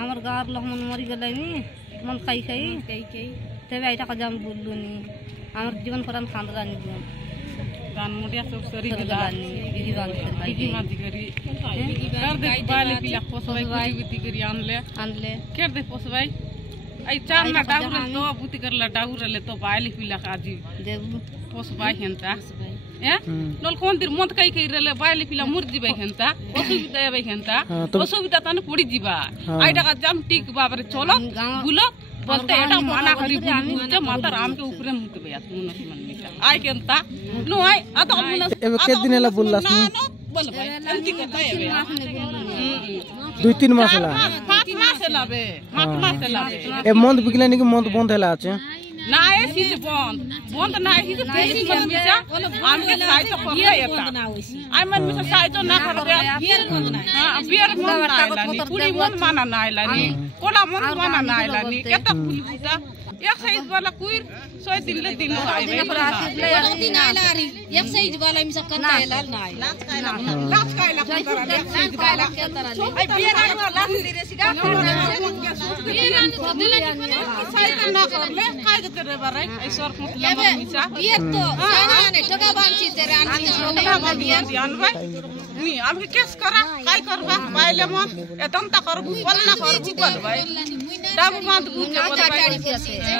আমার গার লোক মরি গেল মন খাই খাই তবে এটা কাজ আমি বললো নি আমার জীবন করান খান্দা নি গান মুডিয়া সব সরি গলানি বিজি মাঝি করি कर दे बाले पिला पोसबाई बुद्धि करी आनले कर दे पोसबाई आई चार ना डाउर तो बुद्धि करला डाउर ले तो बाले पिला काजी देबू पोसबाई हेंता ए नल कोन दिर मत कई कई रेले बाले पिला मुर जिबाई हेंता असुविधा एबाई हेंता असुविधा ताने पड़ी जिबा आई टाका जाम टिक बाबरे चलो गुलो बोलते एटा माना करी बुझे माता राम के ऊपर मुतबे यात मुनस मन मिटा आई केंता नो आई आता मुनस एबे के दिन ला बोललास नी बोल भाई एंती करता है 2-3 मास ला 5 मास लाबे 5 मास लाबे ए मंद बिकले नी कि मंद बंद हैला আছে ना ए सीज बंद ना ही तो पुलिस मन मिसा आम के साइ तो करले एता आई मन मिसा साइ तो ना करबे बियर बंद ना हां बियर बंद ना आइलानी पुरी मन माना ना आइलानी कोला मन माना ना आइलानी केता पुलिस बुता एक साइज वाला कुइर 100 दिन ले दिन आइबे दिन आइला री एक साइज वाला मिसा करना आइला ना आइला लाच काइला के तरह आई बियर आइला लाच रे सिगा बियर तो दिलानी कोने साइज ना करले काय करे बारे आई सर मतलब मिसा बियर तो साने टका बांची तेरे आनी टका बांची आनबाई नी आम के केस करा काय करबा पाइले मन एकदम ता करबू बोल ना करबू बोल भाई डाबू मात गुजे बोल भाई